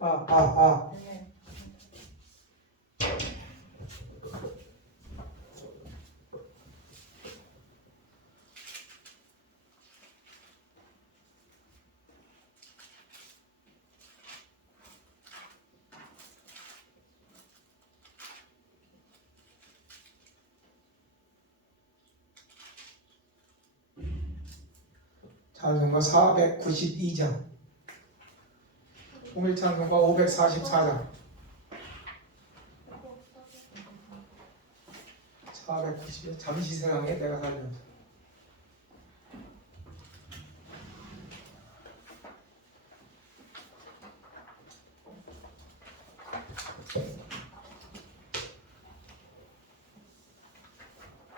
네. 찬송가 492장, 통일찬송가 544장, 490장, 잠시 세상에 내가 살려다.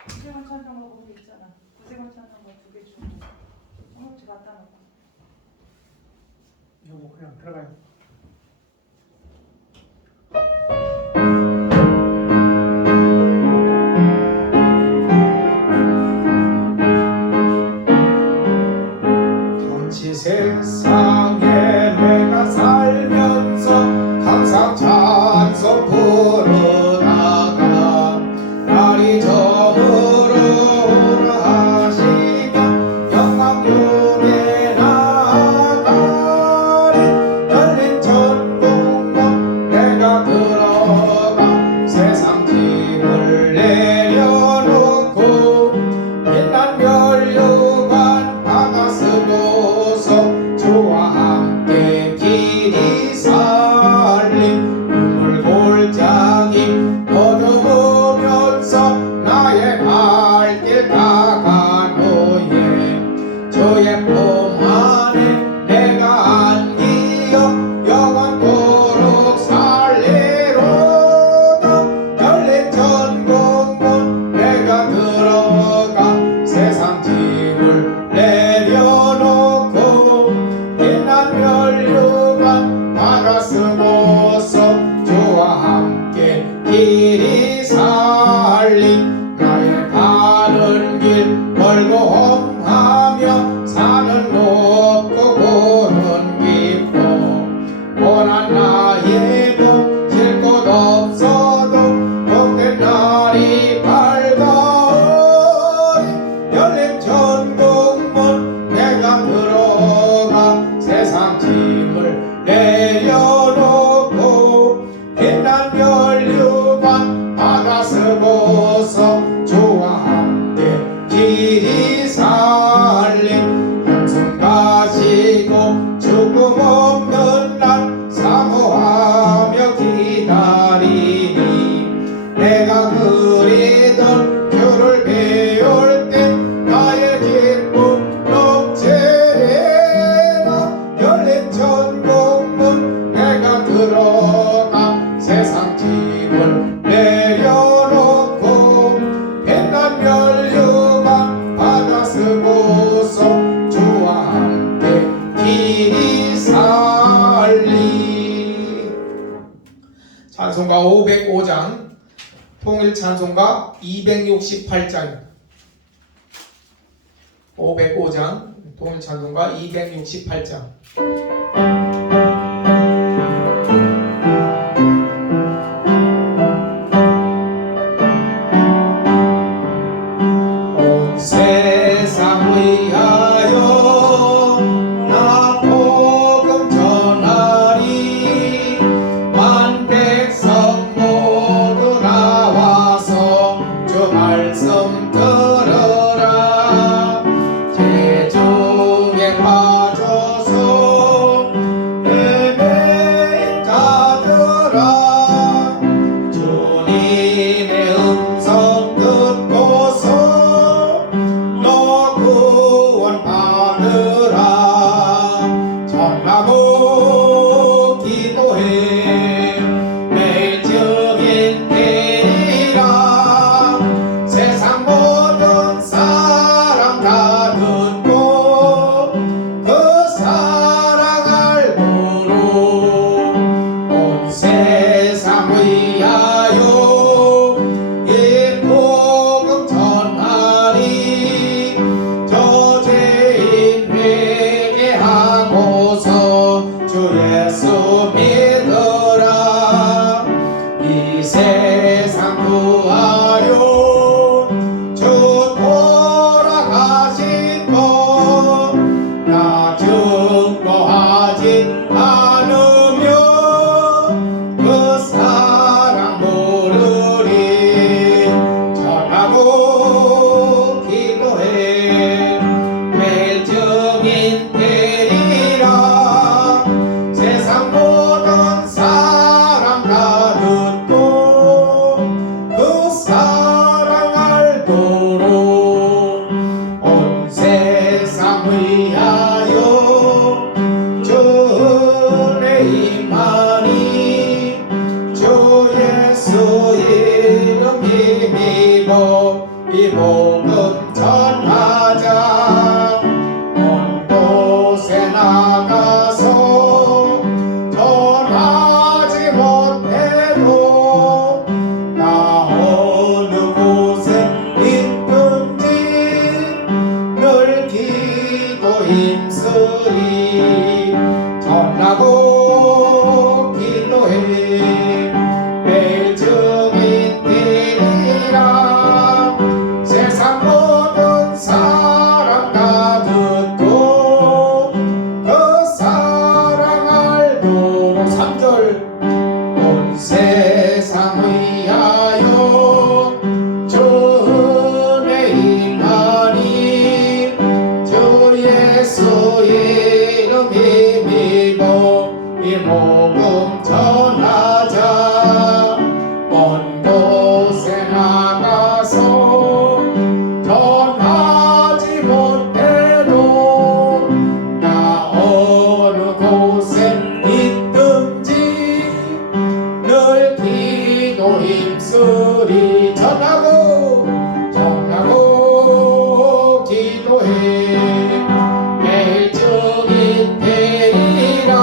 구세관 찬송가 거기 있잖아. 구세관 찬송가 2개 주고 성록지 갖다 놓고. 이거 그냥 들어가요. 잠시 세상에 내가 살면서 항상 찬송 부르다가 날이 저물어 하시면 영광 중에 나가리. 열린 천국문 내가 들어가 세상 짐을 내려놓고 빛난 면류관 받아 쓰고서 주와 함께 길이 살림 눈물 골짜기 어두우면서 나의 발길 다가노예. 주의 품 안에 내가 안기어 영원토록 살리로다. 열린 천국문 내가 들어가 세상 짐을 내려놓고 빛난 면류관 받아 쓰고서 주와 함께 길이 살림. 나의 바른 길 멀고 험하며 산은 높고 고는 깊고 고난 나의 복 쉴 곳 없어도 복된 날이 밝아오리. 열린 천국문 내가 들어가 세상 짐을 내려놓고 빛난 면류관 받아 쓰고서 주와 함께 길이 살림. 한숨 가시고 죽음 없는 날 사모하며 기다리니 내가 그리던 교를 배울 때 나의 기쁨 넘치리라. 열린 천국문 내가 들어가 세상 짐을 내려놓고 빛난 면류관 받아 쓰고서 주와 함께 길이 살리. 찬송가 505장, 통일 찬송가 268장. 505장, 통일 찬송가 268장. 온 세상 위하여 나 복음 전하리. 만 백성 모두 나와서 주 말씀 들으라. 재중에 빠져서 헤매인 자들아 주님의 음성 듣고서 너 구원 이름 힘입어 이 복음 전하자 먼 곳에 나가서 전하지 못해도 나 어느 곳에 있든지 늘 기도 힘쓰리 전하고 기도해 매일 증인 되리라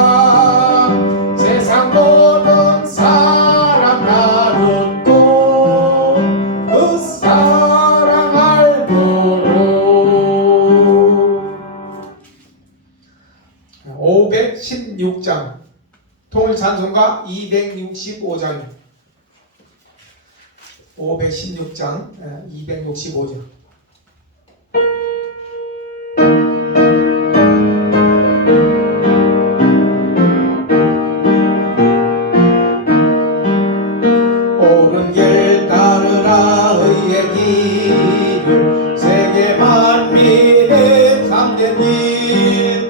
세상 모든 사람 나누고 그 사랑 알도록 516장 통일찬송가 265장 516장 265장 옳은 길 따르라 의의 길을 세계 만민의 참된 길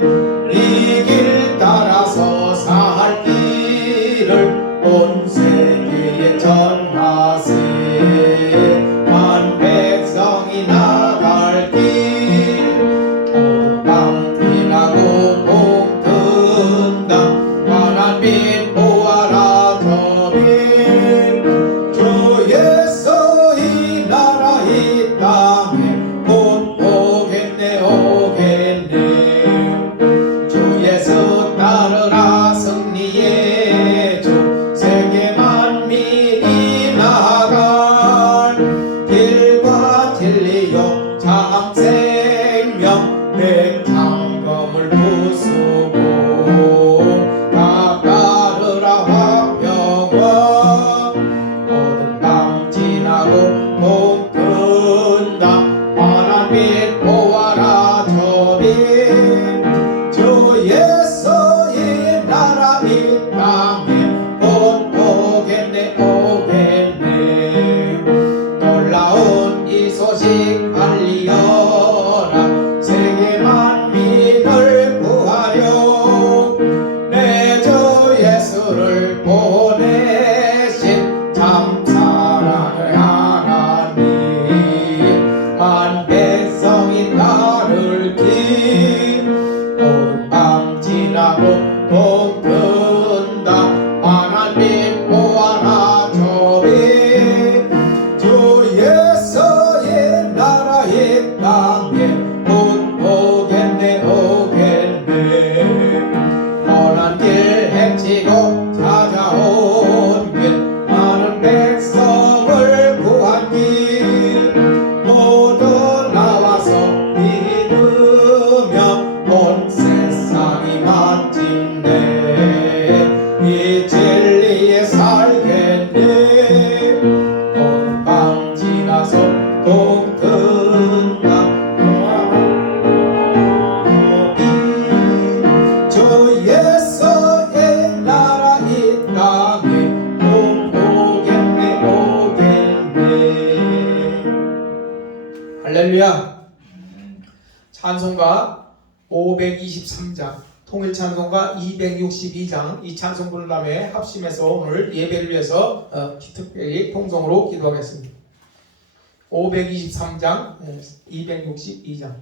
이 길 따라서 살 길을 온 세계에 전하세 만 백성이 나갈 길 어둠 밤 지나고 봄 든다 환한 빛 보아라 저빛 주 예수 이 나라 이 땅에 곧 오겠네 주 예수 따르라 승리의 주 세계 만민이 나갈 길과 진리요 참 생명 백창검을 부수고 다 따르라 화평원 어둠 밤 지나고 봄 든다 환한 빛 보아라 저빛 주 예수의 나라 이 땅에 곧 오겠네 놀라운 이 소식 알리어라 세계 만민을 구하려 내 주 예수를 보내신 참 사랑의 하나님 만 백성이 따를 길 어둠 밤 지나고 봄 든다 환한 빛 보아라 저빛 주 예수의 나라 이 땅에 곧 오겠네 뻔한 길 헤치고 찾아온 길 많은 백성을 구한 길 모두 나와서 믿으며 온 세상이 마침내 이 진리에 살겠네 어둠 밤 지나서 봄 든다 주 예수의 나라 이 땅에 곧 오겠네 할렐루야. 찬송가 523장 통일찬송가 262장 이 찬송 부른 다음에 합심해서 오늘 예배를 위해서 특별히 통성으로 기도하겠습니다. 523장 262장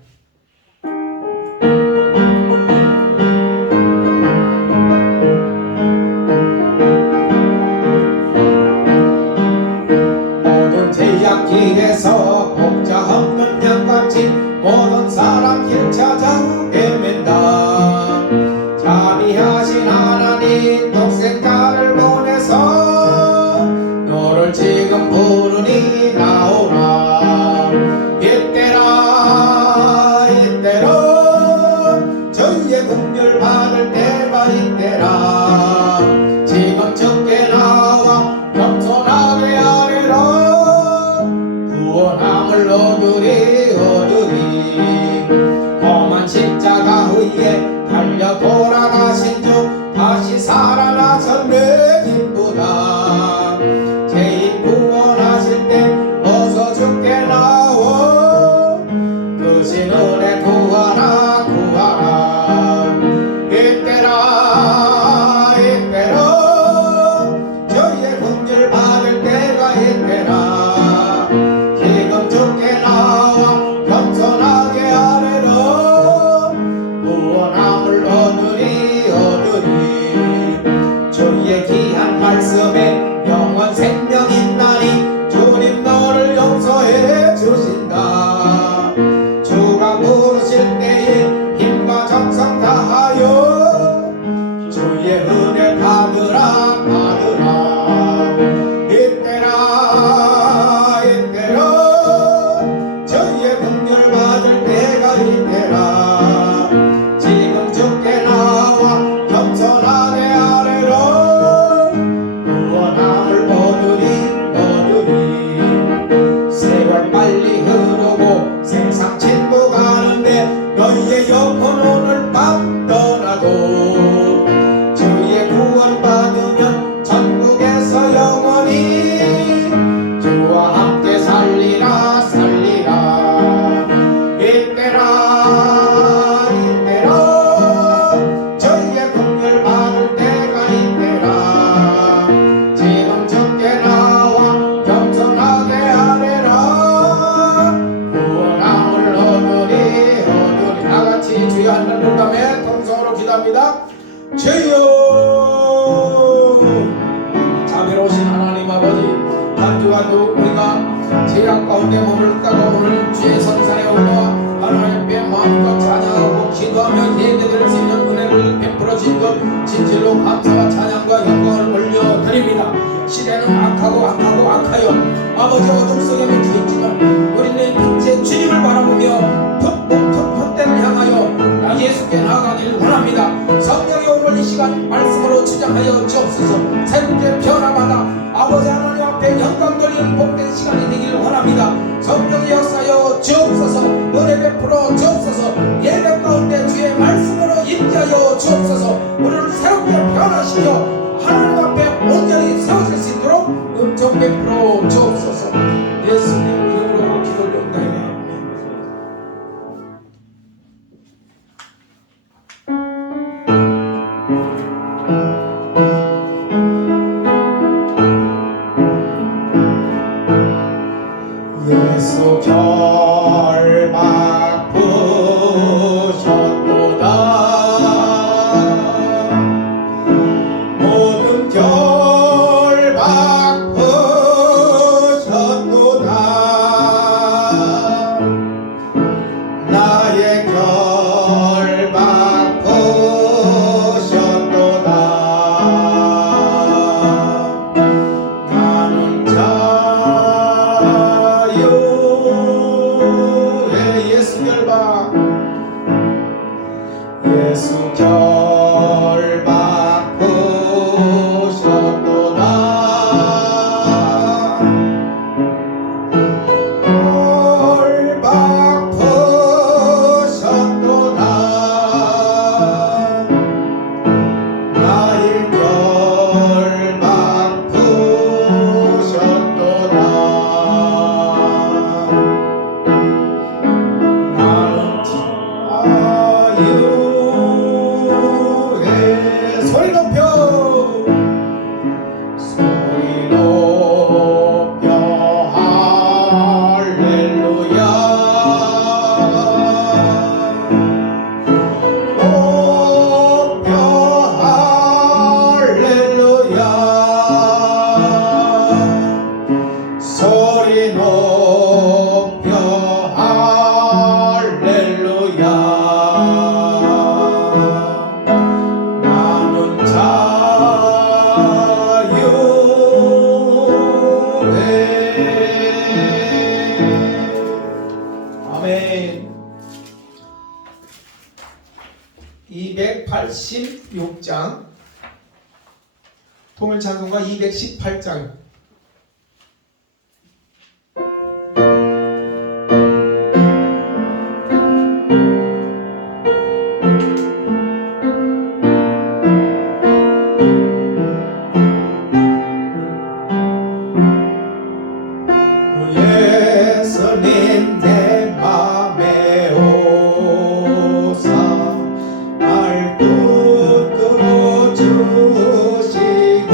모든 제약길에서 복자 없는 양같이 모든 사람 길 찾아 헤맨다 자비하신 하나님 독생자를 보내서 너를 지금 부르니 나오라 이때로 저희의 긍휼 받을 때가 이때라 지금 적게 나와 겸손하게 아래로 구원함을 얻으리 험한 십자가 한달놀람에 통성으로 기도합니다. 주여, 자비로우신 하나님 아버지, 한 주간도 우리가 죄악 가운데 머물렀다가 오늘 주의 성산에 올라와 하나님께 마음껏 찬양하고 기도하며 예배드릴 수 있는 은혜를 베풀어 주신 것 진실로 감사와 찬양과 영광을 올려드립니다. 시대는 악하여 아버지 어둠 속에 묻혀있지만 우리는 빛의 주님을 바라보며 풋대를 향하여 예수께 나아가기를 원합니다. 성령이 오늘 이 시간 말씀으로 주장하여 주옵소서. 새롭게 변화받아 아버지 하나님 앞에 영광 돌리는 복된 시간이 되기를 원합니다. 성령의 역사여 주옵소서. 은혜 베풀어 주옵소서. 예배 가운데 주의 말씀으로 임재하여 주옵소서. 우리를 새롭게 변화시켜 하나님 앞에 온전히 세워질 수 있도록 은총 베풀어 주옵소서. 예수님 이름으로 기도드립니다. 예수 결박 부셨도다. 모든 결박 부셨도다. 나의 결박 부셨도다. 나는 예수 결박 부셨도다. 결박 부셨도다. 나의 결박 부셨도다. 소리 높여 할렐루야. 높여 할렐루야. 소리 높여 할렐루야. 나는 자유해. 아멘. 286장 통일찬송가 218장. 예수님 내 맘에 오사 날 붙들어 주시고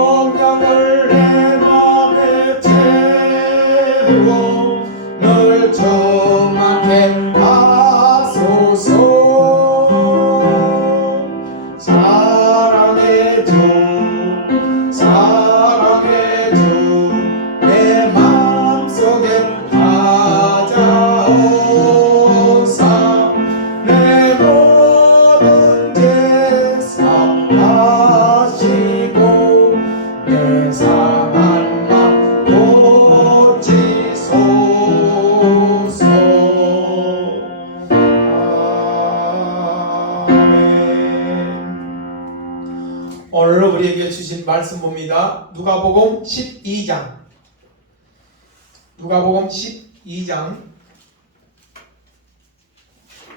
성령을 내 맘에 채우고 늘 충만케 하소서. 사랑의 주 사랑의 주 내 맘속에 찾아오사 내 모든 죄 사하시고 내 상한 맘 고치소서. 아멘. 오늘 우리에게 주신 말씀 봅니다. 누가복음 12장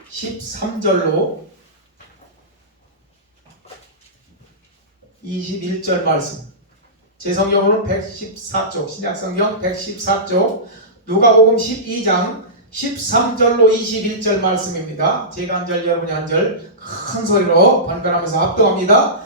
13절로 21절 말씀. 제 성경으로는 114쪽, 신약성경 114쪽, 누가복음 12장 13절로 21절 말씀입니다. 제가 한 절, 여러분이 한 절 큰 소리로 번갈아가면서 합동합니다.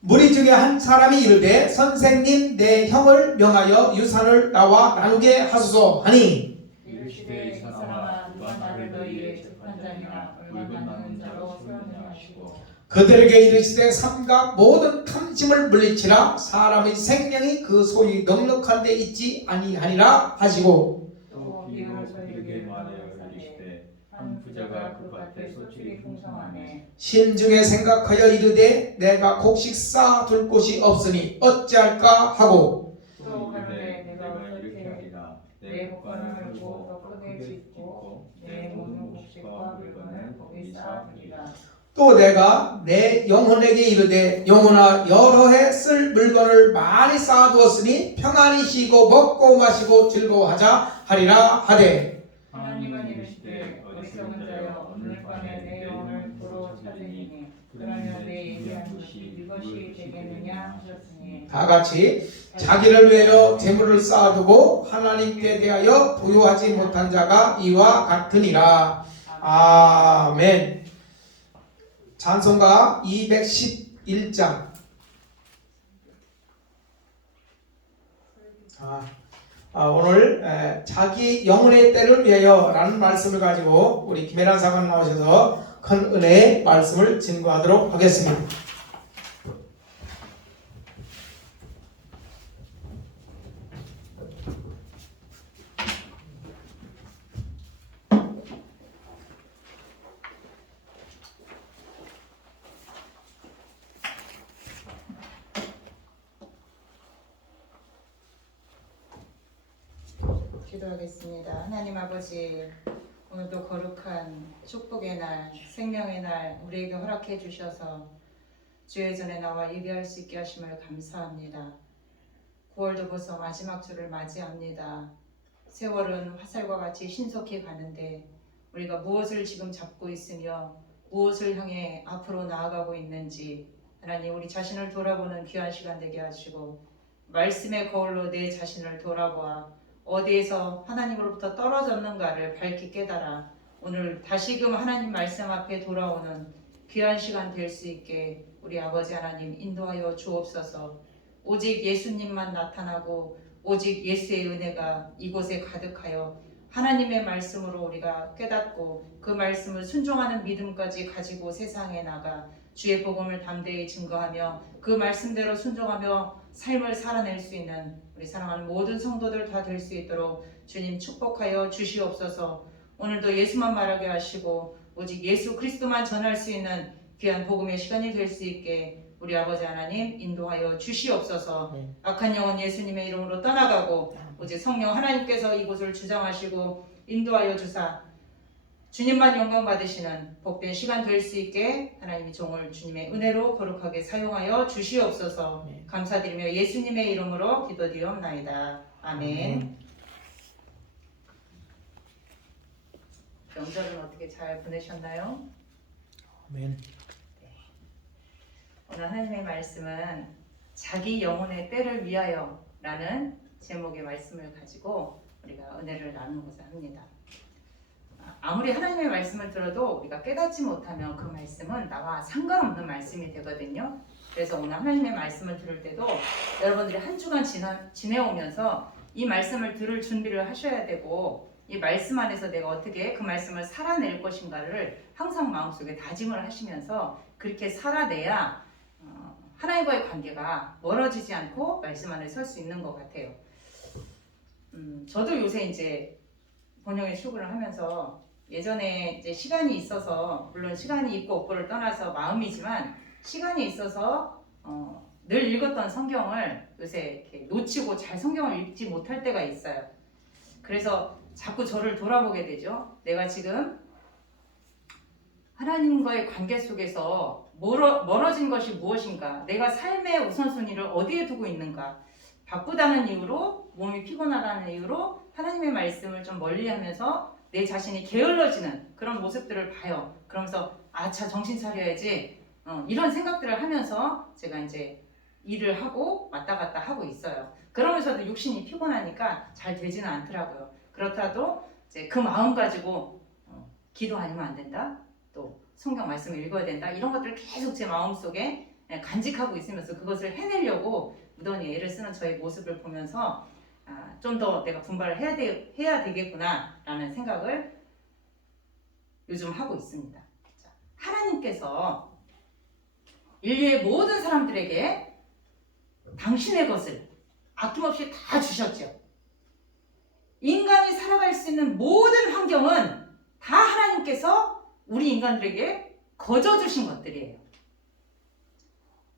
무리 중에 한 사람이 이르되 선생님 내 형을 명하여 유산을 나와 나누게 하소서 하니 이르시되 이 사람아 누가 나를 너희의 재판장이나 물건 나누는 자로 세우느냐 하시고 그들에게 이르시되 삼각 모든 탐심을 물리치라 사람의 생명이 그 소유 넉넉한 데 있지 아니하니라 하시고 또 비유를 저희에게 말하여 이르시되 한 부자가 그 밭에 소출이 풍성하네 심중에 생각하여 이르되 내가 곡식 쌓아둘 곳이 없으니 어찌할까 하고 또 가로되 내가 어떻게 하리라 내 복관을 헐고 더 크게 짓고 내 모든 곡식과 물건을 거기 쌓아두리라. 또 내가 내 영혼에게 이르되 영혼아 여러 해 쓸 물건을 많이 쌓아두었으니 평안히 쉬고 먹고 마시고 즐거워하자 하리라 하되 하나님은 이르시되 어리석은 자여 오늘 밤에 내 영혼을 도로 찾으리니 그러면 내 예비한 것이 이것이 되겠느냐 하셨으니 다같이 자기를 위하여 재물을 쌓아두고 하나님께 대하여 부유하지 못한 자가 이와 같으니라. 아멘. 찬송가 211장. 오늘 자기 영혼의 때를 위하여 라는 말씀을 가지고 우리 김혜란 사관 나오셔서 큰 은혜의 말씀을 증거하도록 하겠습니다. 기도하겠습니다. 하나님 아버지, 오늘도 거룩한 축복의 날, 생명의 날 우리에게 허락해 주셔서 주의 전에 나와 예배할 수 있게 하심을 감사합니다. 9월도 벌써 마지막 주를 맞이합니다. 세월은 화살과 같이 신속히 가는데 우리가 무엇을 지금 잡고 있으며 무엇을 향해 앞으로 나아가고 있는지 하나님 우리 자신을 돌아보는 귀한 시간 되게 하시고 말씀의 거울로 내 자신을 돌아보아 어디에서 하나님으로부터 떨어졌는가를 밝히 깨달아 오늘 다시금 하나님 말씀 앞에 돌아오는 귀한 시간 될 수 있게 우리 아버지 하나님 인도하여 주옵소서. 오직 예수님만 나타나고 오직 예수의 은혜가 이곳에 가득하여 하나님의 말씀으로 우리가 깨닫고 그 말씀을 순종하는 믿음까지 가지고 세상에 나가 주의 복음을 담대히 증거하며 그 말씀대로 순종하며 삶을 살아낼 수 있는 우리 사랑하는 모든 성도들 다 될 수 있도록 주님 축복하여 주시옵소서. 오늘도 예수만 말하게 하시고 오직 예수 그리스도만 전할 수 있는 귀한 복음의 시간이 될 수 있게 우리 아버지 하나님 인도하여 주시옵소서. 악한 영혼 예수님의 이름으로 떠나가고 오직 성령 하나님께서 이곳을 주장하시고 인도하여 주사 주님만 영광 받으시는 복된 시간 될 수 있게 하나님이 종을 주님의 은혜로 거룩하게 사용하여 주시옵소서. 감사드리며 예수님의 이름으로 기도드리옵나이다. 아멘. 명절은 어떻게 잘 보내셨나요? 아멘. 오늘 하나님의 말씀은 자기 영혼의 때를 위하여 라는 제목의 말씀을 가지고 우리가 은혜를 나누고자 합니다. 아무리 하나님의 말씀을 들어도 우리가 깨닫지 못하면 그 말씀은 나와 상관없는 말씀이 되거든요. 그래서 오늘 하나님의 말씀을 들을 때도 여러분들이 한 주간 지내오면서 이 말씀을 들을 준비를 하셔야 되고, 이 말씀 안에서 내가 어떻게 그 말씀을 살아낼 것인가를 항상 마음속에 다짐을 하시면서 그렇게 살아내야 하나님과의 관계가 멀어지지 않고 말씀 안에 설 수 있는 것 같아요. 저도 요새 이제 번영의 출근을 하면서 예전에 이제 시간이 있어서, 물론 시간이 있고 없고를 떠나서 마음이지만 시간이 있어서 늘 읽었던 성경을 요새 이렇게 놓치고 잘 성경을 읽지 못할 때가 있어요. 그래서 자꾸 저를 돌아보게 되죠. 내가 지금 하나님과의 관계 속에서 멀어진 것이 무엇인가? 내가 삶의 우선순위를 어디에 두고 있는가? 바쁘다는 이유로, 몸이 피곤하다는 이유로 하나님의 말씀을 좀 멀리하면서 내 자신이 게을러지는 그런 모습들을 봐요. 그러면서 아차, 정신 차려야지, 이런 생각들을 하면서 제가 이제 일을 하고 왔다 갔다 하고 있어요. 그러면서도 육신이 피곤하니까 잘 되지는 않더라고요. 그렇다도 이제 그 마음 가지고 기도 아니면 안 된다, 또 성경 말씀을 읽어야 된다, 이런 것들을 계속 제 마음속에 간직하고 있으면서 그것을 해내려고 무던히 애를 쓰는 저의 모습을 보면서 좀 더 내가 분발을 해야 되겠구나 라는 생각을 요즘 하고 있습니다. 자, 하나님께서 인류의 모든 사람들에게 당신의 것을 아낌없이 다 주셨죠. 인간이 살아갈 수 있는 모든 환경은 다 하나님께서 우리 인간들에게 거저 주신 것들이에요.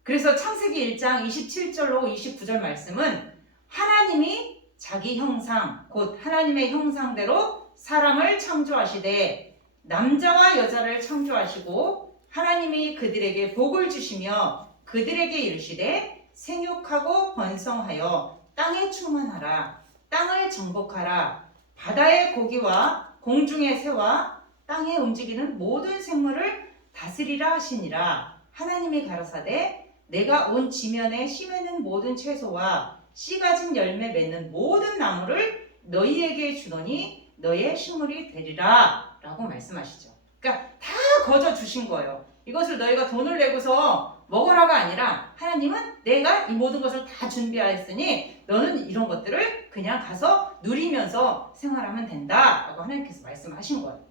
그래서 창세기 1장 27절로 29절 말씀은 하나님이 자기 형상, 곧 하나님의 형상대로 사람을 창조하시되 남자와 여자를 창조하시고 하나님이 그들에게 복을 주시며 그들에게 이르시되 생육하고 번성하여 땅에 충만하라. 땅을 정복하라. 바다의 고기와 공중의 새와 땅에 움직이는 모든 생물을 다스리라 하시니라. 하나님이 가라사대 내가 온 지면에 씨 맺는 모든 채소와 씨 가진 열매 맺는 모든 나무를 너희에게 주노니 너의 식물이 되리라 라고 말씀하시죠. 그러니까 다 거저 주신 거예요. 이것을 너희가 돈을 내고서 먹으라가 아니라 하나님은 내가 이 모든 것을 다 준비하였으니 너는 이런 것들을 그냥 가서 누리면서 생활하면 된다 라고 하나님께서 말씀하신 거예요.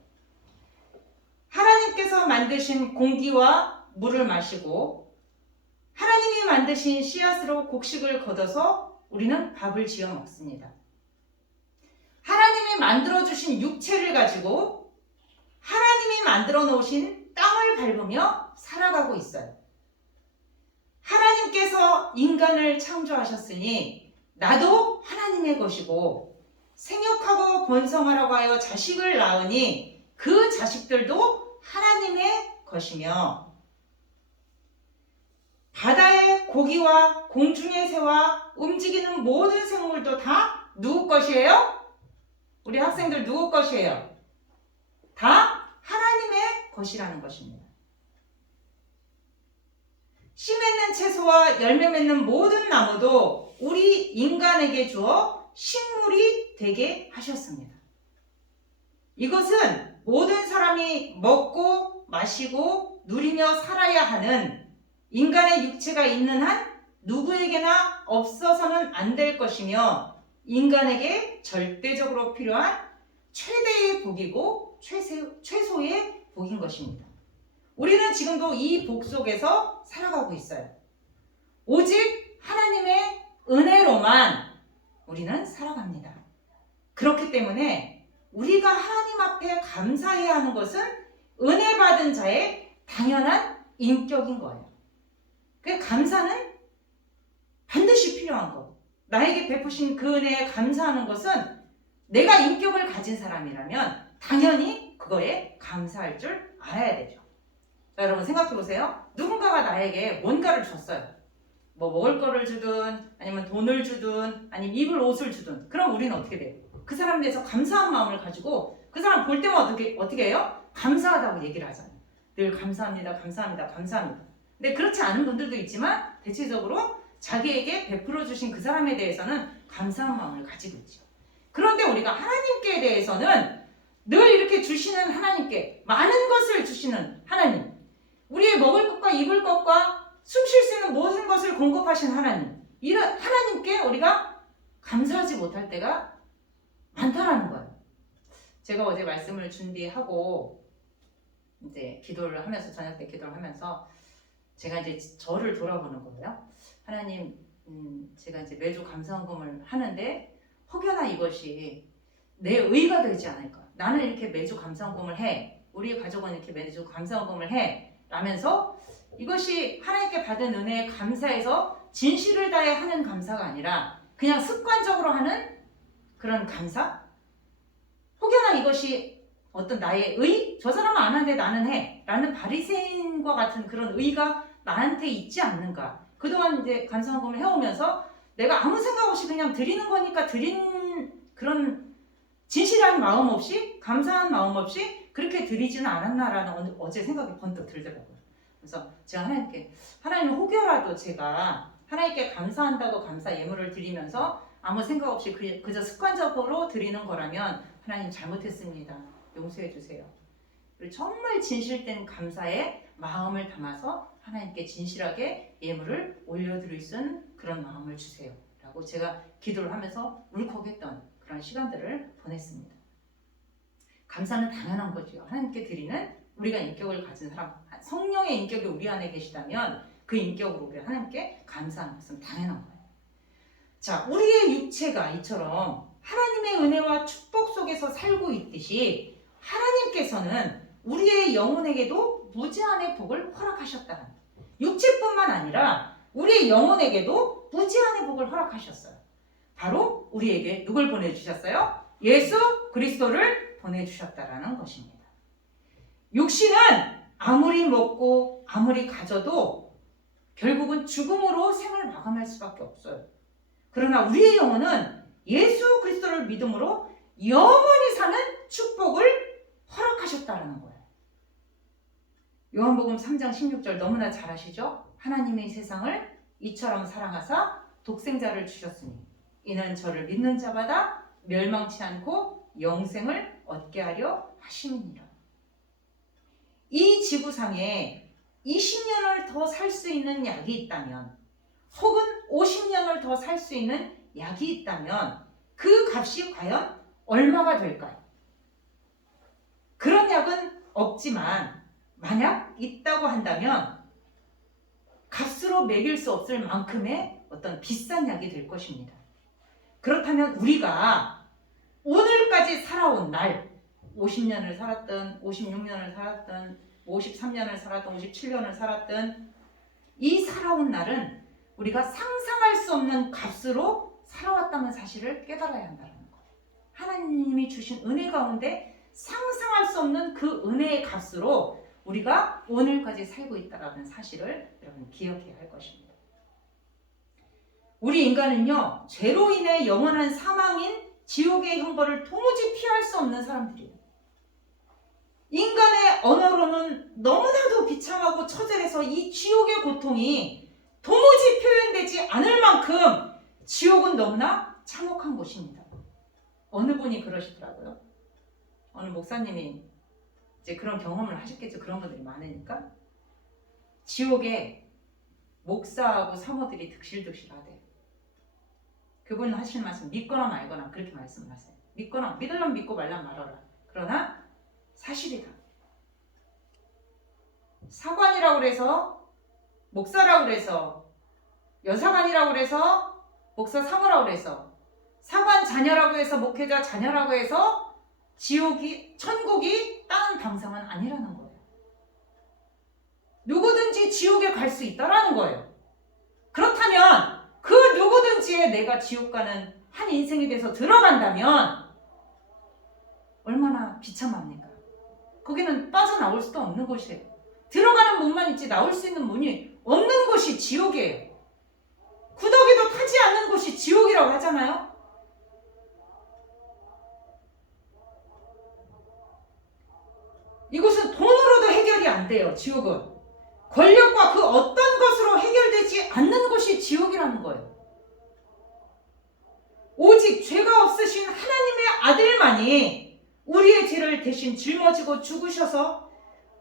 하나님께서 만드신 공기와 물을 마시고 하나님이 만드신 씨앗으로 곡식을 걷어서 우리는 밥을 지어 먹습니다. 하나님이 만들어주신 육체를 가지고 하나님이 만들어 놓으신 땅을 밟으며 살아가고 있어요. 하나님께서 인간을 창조하셨으니 나도 하나님의 것이고 생육하고 번성하라고 하여 자식을 낳으니 그 자식들도 하나님의 것이며 바다의 고기와 공중의 새와 움직이는 모든 생물도 다 누구 것이에요? 우리 학생들 누구 것이에요? 다 하나님의 것이라는 것입니다. 씨 맺는 채소와 열매 맺는 모든 나무도 우리 인간에게 주어 식물이 되게 하셨습니다. 이것은 모든 사람이 먹고 마시고 누리며 살아야 하는 인간의 육체가 있는 한 누구에게나 없어서는 안 될 것이며 인간에게 절대적으로 필요한 최대의 복이고 최소의 복인 것입니다. 우리는 지금도 이 복 속에서 살아가고 있어요. 오직 하나님의 은혜로만 우리는 살아갑니다. 그렇기 때문에 우리가 하나님 앞에 감사해야 하는 것은 은혜 받은 자의 당연한 인격인 거예요. 그 감사는 반드시 필요한 것. 나에게 베푸신 그 은혜에 감사하는 것은 내가 인격을 가진 사람이라면 당연히 그거에 감사할 줄 알아야 되죠. 자, 여러분 생각해 보세요. 누군가가 나에게 뭔가를 줬어요. 뭐 먹을 거를 주든 아니면 돈을 주든 아니면 입을 옷을 주든, 그럼 우리는 어떻게 돼요? 그 사람에 대해서 감사한 마음을 가지고 그 사람 볼 때마다 어떻게 해요? 감사하다고 얘기를 하잖아요. 늘 감사합니다, 감사합니다, 감사합니다. 근데 그렇지 않은 분들도 있지만 대체적으로 자기에게 베풀어 주신 그 사람에 대해서는 감사한 마음을 가지고 있죠. 그런데 우리가 하나님께 대해서는 늘 이렇게 주시는 하나님께, 많은 것을 주시는 하나님, 우리의 먹을 것과 입을 것과 숨 쉴 수 있는 모든 것을 공급하신 하나님, 이런 하나님께 우리가 감사하지 못할 때가 많다라는 거예요. 제가 어제 말씀을 준비하고 이제 기도를 하면서, 저녁 때 기도를 하면서 제가 이제 저를 돌아보는 거예요. 하나님, 제가 이제 매주 감사헌금을 하는데 혹여나 이것이 내 의가 되지 않을까? 나는 이렇게 매주 감사헌금을 해, 우리 가족은 이렇게 매주 감사헌금을 해 라면서 이것이 하나님께 받은 은혜에 감사해서 진실을 다해 하는 감사가 아니라 그냥 습관적으로 하는 그런 감사? 혹여나 이것이 어떤 나의 의? 저 사람은 안 하는데 나는 해 라는 바리새인과 같은 그런 의가 나한테 있지 않는가? 그동안 이제 감사헌금을 해오면서 내가 아무 생각 없이 그냥 드리는 거니까 드린 그런 진실한 마음 없이, 감사한 마음 없이 그렇게 드리지는 않았나라는 어제 생각이 번뜩 들더라고요. 그래서 제가 하나님께, 하나님 혹여라도 제가 하나님께 감사한다고 감사 예물을 드리면서 아무 생각 없이 그저 습관적으로 드리는 거라면 하나님 잘못했습니다. 용서해 주세요. 그리고 정말 진실된 감사의 마음을 담아서 하나님께 진실하게 예물을 올려드릴 수 있는 그런 마음을 주세요 라고 제가 기도를 하면서 울컥했던 그런 시간들을 보냈습니다. 감사는 당연한 거죠. 하나님께 드리는 우리가 인격을 가진 사람, 성령의 인격이 우리 안에 계시다면 그 인격으로 우리 하나님께 감사하는 것은 당연한 거예요. 자, 우리의 육체가 이처럼 하나님의 은혜와 축복 속에서 살고 있듯이 하나님께서는 우리의 영혼에게도 무제한의 복을 허락하셨다는 거예요. 육체뿐만 아니라 우리의 영혼에게도 무제한의 복을 허락하셨어요. 바로 우리에게 누굴 보내주셨어요? 예수 그리스도를 보내주셨다라는 것입니다. 육신은 아무리 먹고 아무리 가져도 결국은 죽음으로 생을 마감할 수밖에 없어요. 그러나 우리의 영혼은 예수 그리스도를 믿음으로 영원히 사는 축복을 허락하셨다는 거예요. 요한복음 3장 16절 너무나 잘 아시죠? 하나님의 세상을 이처럼 사랑하사 독생자를 주셨으니 이는 저를 믿는 자마다 멸망치 않고 영생을 얻게 하려 하심이니라. 이 지구상에 20년을 더 살 수 있는 약이 있다면, 혹은 50년을 더 살 수 있는 약이 있다면 그 값이 과연 얼마가 될까요? 그런 약은 없지만 만약 있다고 한다면 값으로 매길 수 없을 만큼의 어떤 비싼 약이 될 것입니다. 그렇다면 우리가 오늘까지 살아온 날, 50년을 살았든 56년을 살았든 53년을 살았든 57년을 살았든 이 살아온 날은 우리가 상상할 수 없는 값으로 살아왔다는 사실을 깨달아야 한다는 거예요. 하나님이 주신 은혜 가운데 상상할 수 없는 그 은혜의 값으로 우리가 오늘까지 살고 있다는 사실을 여러분 기억해야 할 것입니다. 우리 인간은요, 죄로 인해 영원한 사망인 지옥의 형벌을 도무지 피할 수 없는 사람들이에요. 인간의 언어로는 너무나도 비참하고 처절해서 이 지옥의 고통이 도무지 표현되지 않을 만큼 지옥은 너무나 참혹한 곳입니다. 어느 분이 그러시더라고요. 어느 목사님이 이제 그런 경험을 하셨겠죠. 그런 분들이 많으니까. 지옥에 목사하고 사모들이 득실득실하대. 그분 하시는 말씀, 믿거나 말거나 그렇게 말씀을 하세요. 믿으려면 믿고 말려면 말아라. 그러나 사실이다. 사관이라고 그래서, 목사라고 그래서, 여사관이라고 그래서, 목사 사모라고 그래서, 사관 자녀라고 해서, 목회자 자녀라고 해서 지옥이, 천국이 다른 방상은 아니라는 거예요. 누구든지 지옥에 갈 수 있다라는 거예요. 그렇다면 그 누구든지에 내가 지옥 가는 한 인생이 돼서 들어간다면 얼마나 비참합니까? 거기는 빠져나올 수도 없는 곳이에요. 들어가는 문만 있지 나올 수 있는 문이 없는 곳이 지옥이에요. 구더기도 타지 않는 곳이 지옥이라고 하잖아요. 이곳은 돈으로도 해결이 안 돼요. 지옥은 권력과 그 어떤 것으로 해결되지 않는 곳이 지옥이라는 거예요. 오직 죄가 없으신 하나님의 아들만이 우리의 죄를 대신 짊어지고 죽으셔서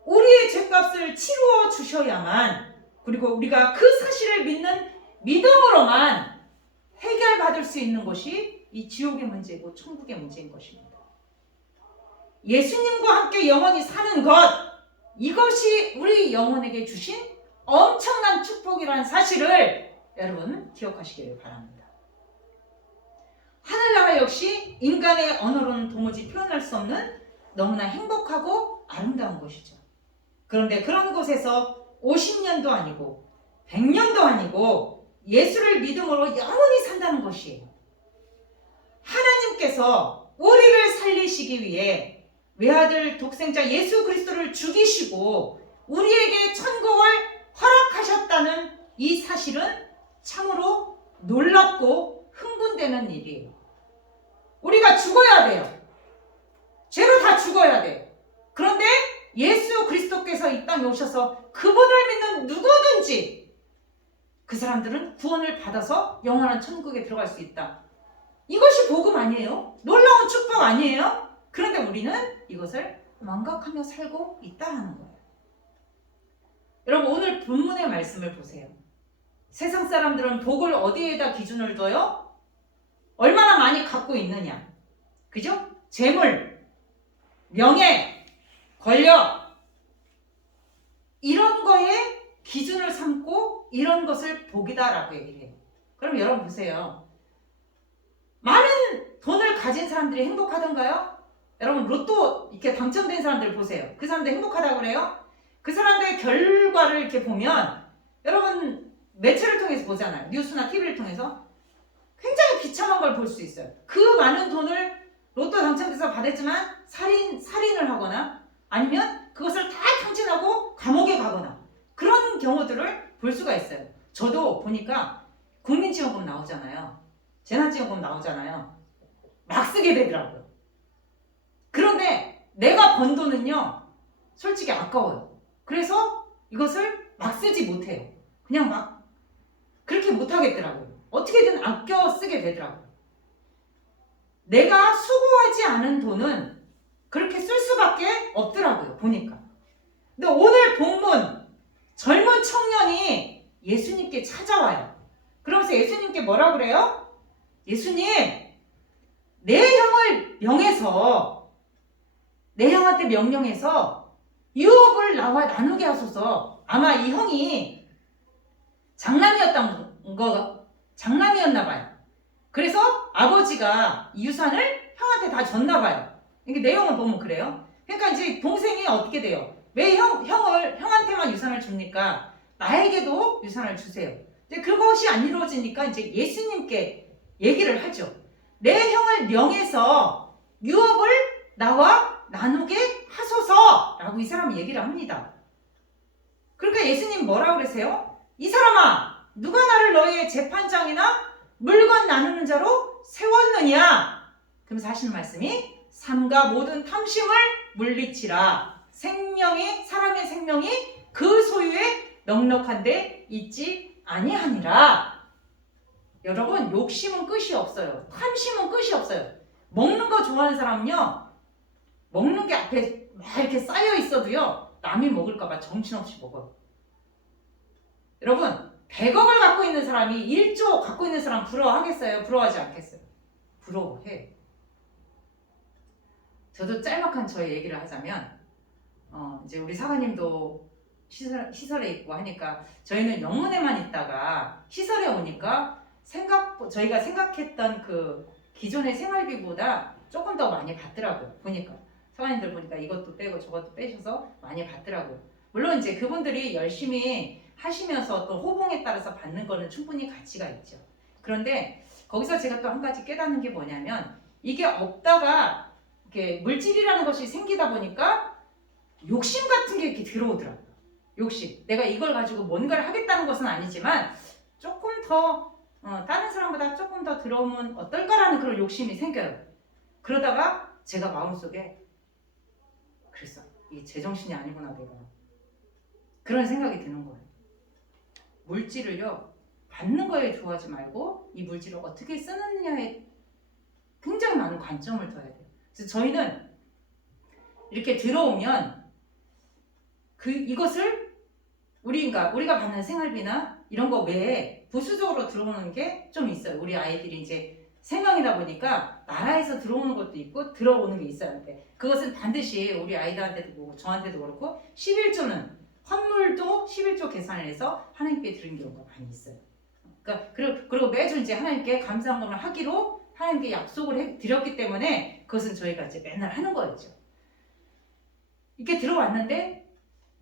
우리의 죄값을 치루어 주셔야만 그리고 우리가 그 사실을 믿는 믿음으로만 해결받을 수 있는 것이 이 지옥의 문제고 천국의 문제인 것입니다. 예수님과 함께 영원히 사는 것, 이것이 우리 영혼에게 주신 엄청난 축복이라는 사실을 여러분 기억하시기를 바랍니다. 하늘나라 역시 인간의 언어로는 도무지 표현할 수 없는 너무나 행복하고 아름다운 곳이죠. 그런데 그런 곳에서 50년도 아니고 100년도 아니고 예수를 믿음으로 영원히 산다는 것이에요. 하나님께서 우리를 살리시기 위해 외아들 독생자 예수 그리스도를 죽이시고 우리에게 천국을 허락하셨다는 이 사실은 참으로 놀랍고 흥분되는 일이에요. 우리가 죽어야 돼요. 죄로 다 죽어야 돼. 그런데 예수 그리스도께서 이 땅에 오셔서 그분을 믿는 누구든지 그 사람들은 구원을 받아서 영원한 천국에 들어갈 수 있다. 이것이 복음 아니에요? 놀라운 축복 아니에요? 그런데 우리는 이것을 망각하며 살고 있다는 거예요. 여러분 오늘 본문의 말씀을 보세요. 세상 사람들은 복을 어디에다 기준을 둬요? 얼마나 많이 갖고 있느냐. 그죠? 재물, 명예, 권력 이런 거에 기준을 삼고 이런 것을 복이다라고 얘기를 해요. 그럼 여러분 보세요. 많은 돈을 가진 사람들이 행복하던가요? 여러분 로또 이렇게 당첨된 사람들 보세요. 그 사람들 행복하다고 그래요? 그 사람들의 결과를 이렇게 보면 여러분 매체를 통해서 보잖아요. 뉴스나 TV를 통해서 굉장히 비참한 걸 볼 수 있어요. 그 많은 돈을 로또 당첨돼서 받았지만 살인을 하거나 아니면 그것을 다 탕진하고 감옥에 가거나 그런 경우들을 볼 수가 있어요. 저도 보니까 국민지원금 나오잖아요. 재난지원금 나오잖아요. 막 쓰게 되더라고요. 그런데 내가 번 돈은요 솔직히 아까워요. 그래서 이것을 막 쓰지 못해요. 그냥 막 그렇게 못하겠더라고요. 어떻게든 아껴 쓰게 되더라고요. 내가 수고하지 않은 돈은 그렇게 쓸 수밖에 없더라고요. 보니까. 근데 오늘 본문 젊은 청년이 예수님께 찾아와요. 그러면서 예수님께 뭐라 그래요? 예수님, 내 형을 명해서 내 형한테 명령해서 유업을 나와 나누게 하소서. 아마 이 형이 장남이었나 봐요. 그래서 아버지가 이 유산을 형한테 다 줬나 봐요. 이게 내용을 보면 그래요. 그러니까 이제 동생이 어떻게 돼요? 왜 형한테만 유산을 줍니까? 나에게도 유산을 주세요. 근데 그것이 안 이루어지니까 이제 예수님께 얘기를 하죠. 내 형을 명해서 유업을 나와 나누게 하소서라고 이 사람이 얘기를 합니다. 그러니까 예수님 뭐라고 그러세요? 이 사람아, 누가 나를 너의 재판장이나 물건 나누는 자로 세웠느냐? 그러면서 하시는 말씀이 삼가 모든 탐심을 물리치라. 사람의 생명이 그 소유에 넉넉한데 있지 아니하니라. 여러분 욕심은 끝이 없어요. 탐심은 끝이 없어요. 먹는 거 좋아하는 사람은요, 먹는 게 앞에 막 이렇게 쌓여 있어도요 남이 먹을까 봐 정신없이 먹어요. 여러분 100억을 갖고 있는 사람이 1조 갖고 있는 사람 부러워하겠어요? 부러워하지 않겠어요? 부러워해. 저도 짤막한 저의 얘기를 하자면 이제 우리 사관님도 시설에 있고 하니까 저희는 영문에만 있다가 시설에 오니까 저희가 생각했던 그 기존의 생활비보다 조금 더 많이 받더라고요. 보니까 사관님들 보니까 이것도 빼고 저것도 빼셔서 많이 받더라고요. 물론 이제 그분들이 열심히 하시면서 또 호봉에 따라서 받는 거는 충분히 가치가 있죠. 그런데 거기서 제가 또 한 가지 깨닫는 게 뭐냐면 이게 없다가 이렇게 물질이라는 것이 생기다 보니까 욕심 같은 게 이렇게 들어오더라고요. 욕심. 내가 이걸 가지고 뭔가를 하겠다는 것은 아니지만 조금 더 다른 사람보다 조금 더 들어오면 어떨까라는 그런 욕심이 생겨요. 그러다가 제가 마음속에 그랬어. 이 제정신이 아니구나 내가. 그런 생각이 드는 거예요. 물질을요 받는 거에 좋아하지 말고 이 물질을 어떻게 쓰느냐에 굉장히 많은 관점을 둬야 돼요. 그래서 저희는 이렇게 들어오면 이것을 우리가 받는 생활비나 이런 거 외에 부수적으로 들어오는 게 좀 있어요. 우리 아이들이 이제 3명이다 보니까 나라에서 들어오는 것도 있고 들어오는 게 있어야 하는데 그것은 반드시 우리 아이들한테도 그렇고 저한테도 그렇고 11조는 헌물도 11조 계산을 해서 하나님께 드린 경우가 많이 있어요. 그러니까 그리고 매주 이제 하나님께 감사함을 하기로 하나님께 약속을 드렸기 때문에 그것은 저희가 이제 맨날 하는 거였죠. 이렇게 들어왔는데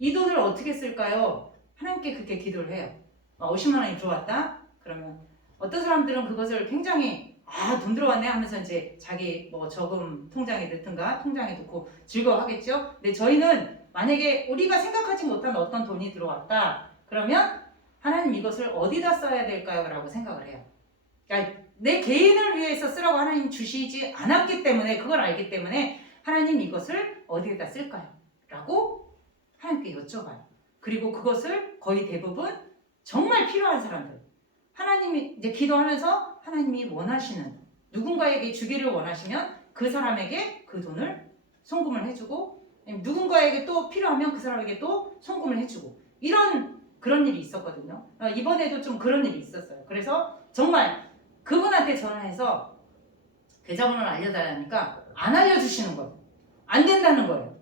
이 돈을 어떻게 쓸까요? 하나님께 그렇게 기도를 해요. 50만 원이 들어왔다? 그러면 어떤 사람들은 그것을 굉장히 돈 들어왔네 하면서 이제 자기 뭐 저금 통장에 넣든가 통장에 넣고 즐거워하겠죠. 근데 저희는 만약에 우리가 생각하지 못한 어떤 돈이 들어왔다 그러면 하나님 이것을 어디다 써야 될까요? 라고 생각을 해요. 그러니까 내 개인을 위해서 쓰라고 하나님 주시지 않았기 때문에 그걸 알기 때문에 하나님 이것을 어디에다 쓸까요? 라고 하나님께 여쭤봐요. 그리고 그것을 거의 대부분 정말 필요한 사람들 하나님이 이제 기도하면서 하나님이 원하시는 누군가에게 주기를 원하시면 그 사람에게 그 돈을 송금을 해주고 누군가에게 또 필요하면 그 사람에게 또 송금을 해주고 그런 일이 있었거든요. 이번에도 좀 그런 일이 있었어요. 그래서 정말 그분한테 전화해서 계좌번호를 알려달라니까 안 알려주시는 거예요. 안 된다는 거예요.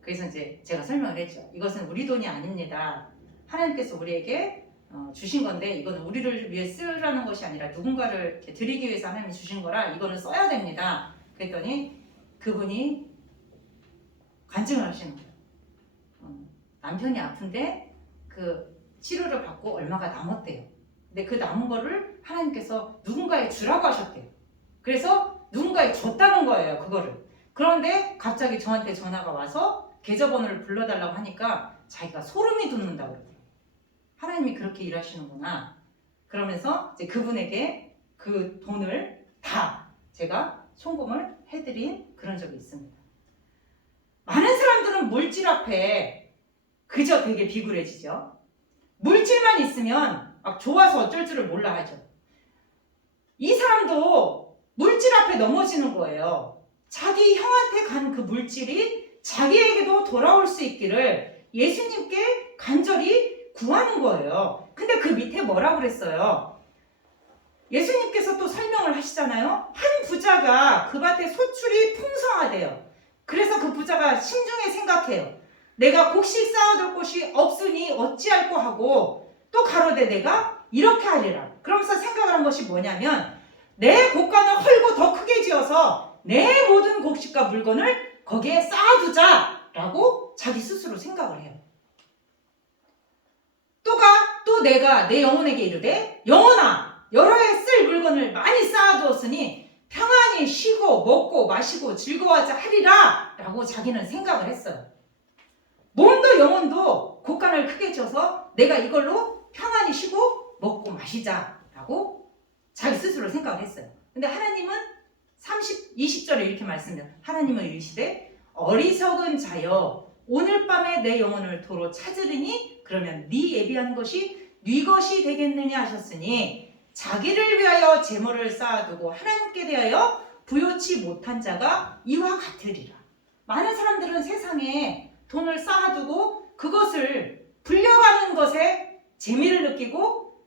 그래서 이제 제가 설명을 했죠. 이것은 우리 돈이 아닙니다. 하나님께서 우리에게 주신 건데 이거는 우리를 위해 쓰라는 것이 아니라 누군가를 드리기 위해서 하나님이 주신 거라 이거는 써야 됩니다. 그랬더니 그분이 간증을 하시는 거예요. 남편이 아픈데 그 치료를 받고 얼마가 남았대요. 근데 그 남은 거를 하나님께서 누군가에 주라고 하셨대요. 그래서 누군가에 줬다는 거예요. 그거를. 그런데 갑자기 저한테 전화가 와서 계좌번호를 불러달라고 하니까 자기가 소름이 돋는다고 그러더라고요. 하나님이 그렇게 일하시는구나. 그러면서 이제 그분에게 그 돈을 다 제가 송금을 해드린 그런 적이 있습니다. 많은 사람들은 물질 앞에 그저 되게 비굴해지죠. 물질만 있으면 막 좋아서 어쩔 줄을 몰라 하죠. 이 사람도 물질 앞에 넘어지는 거예요. 자기 형한테 간 그 물질이 자기에게도 돌아올 수 있기를 예수님께 간절히 구하는 거예요. 근데 그 밑에 뭐라고 그랬어요? 예수님께서 또 설명을 하시잖아요. 한 부자가 그 밭에 소출이 풍성하대요. 그래서 그 부자가 심중에 생각해요. 내가 곡식 쌓아둘 곳이 없으니 어찌할꼬 하고 또 가로되 내가 이렇게 하리라. 그러면서 생각하는 것이 뭐냐면 내 곡간을 헐고 더 크게 지어서 내 모든 곡식과 물건을 거기에 쌓아두자라고 자기 스스로 생각을 해요. 또 내가 내 영혼에게 이르되 영혼아 여러 해 쓸 물건을 많이 쌓아두었으니 평안히 쉬고 먹고 마시고 즐거워하자 하리라 라고 자기는 생각을 했어요. 몸도 영혼도 곡간을 크게 지어서 내가 이걸로 평안히 쉬고 먹고 마시자 라고 자기 스스로 생각을 했어요. 근데 하나님은 20절에 이렇게 말씀해요. 하나님은 이르시되 어리석은 자여 오늘 밤에 내 영혼을 도로 찾으리니 그러면 네 예비한 것이 네 것이 되겠느냐 하셨으니 자기를 위하여 재물을 쌓아두고 하나님께 대하여 부요치 못한 자가 이와 같으리라. 많은 사람들은 세상에 돈을 쌓아두고 그것을 불려가는 것에 재미를 느끼고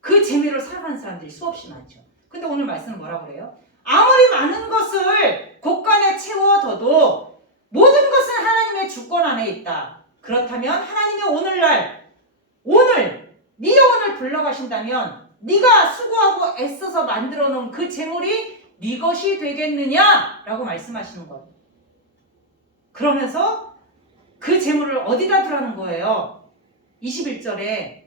그 재미로 살아가는 사람들이 수없이 많죠. 근데 오늘 말씀은 뭐라고 그래요? 아무리 많은 것을 곳간에 채워둬도 모든 것은 하나님의 주권 안에 있다. 그렇다면 하나님이 오늘 네 영혼을 불러가신다면 네가 수고하고 애써서 만들어 놓은 그 재물이 네 것이 되겠느냐라고 말씀하시는 거예요. 그러면서 그 재물을 어디다 두라는 거예요? 21절에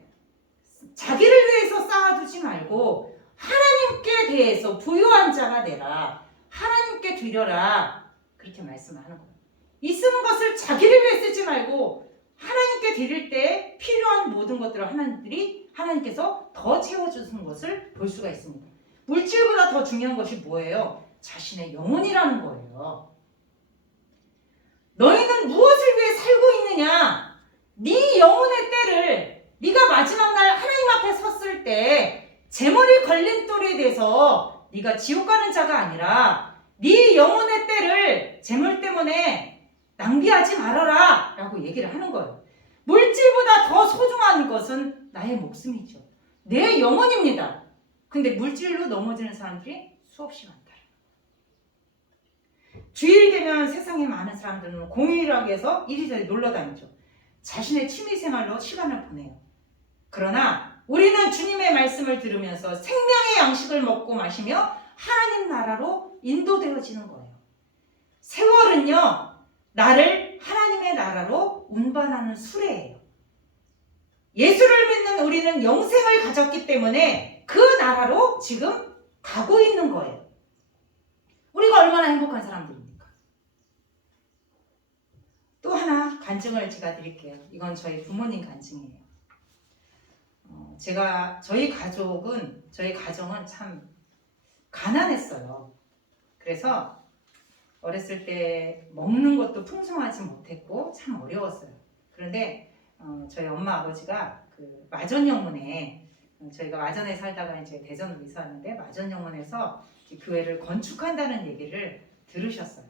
자기를 위해서 쌓아두지 말고 하나님께 대해서 부유한 자가 되라. 하나님께 드려라. 그렇게 말씀을 하는 거예요. 이 쓰는 것을 자기를 위해 쓰지 말고 하나님께 드릴 때 필요한 모든 것들을 하나님께서 더 채워주시는 것을 볼 수가 있습니다. 물질보다 더 중요한 것이 뭐예요? 자신의 영혼이라는 거예요. 너희는 무엇을 위해 살고 있느냐? 네 영혼의 때를 네가 마지막 날 하나님 앞에 섰을 때 재물이 걸림돌이 돼서 네가 지옥 가는 자가 아니라 네 영혼의 때를 재물 때문에 낭비하지 말아라 라고 얘기를 하는 거예요. 물질보다 더 소중한 것은 나의 목숨이죠. 내 영혼입니다. 근데 물질로 넘어지는 사람들이 수없이 많다. 주일 되면 세상에 많은 사람들은 공휴일하게 해서 이리저리 놀러 다니죠. 자신의 취미생활로 시간을 보내요. 그러나 우리는 주님의 말씀을 들으면서 생명의 양식을 먹고 마시며 하나님 나라로 인도되어지는 거예요. 세월은요, 나를 하나님의 나라로 운반하는 수레예요. 예수를 믿는 우리는 영생을 가졌기 때문에 그 나라로 지금 가고 있는 거예요. 우리가 얼마나 행복한 사람들입니까? 또 하나 간증을 제가 드릴게요. 이건 저희 부모님 간증이에요. 저희 가정은 참 가난했어요. 그래서 어렸을 때 먹는 것도 풍성하지 못했고 참 어려웠어요. 그런데 저희 엄마 아버지가 그 마전영문에, 저희가 마전에 살다가 이제 대전으로 이사 왔는데 마전영문에서 교회를 건축한다는 얘기를 들으셨어요.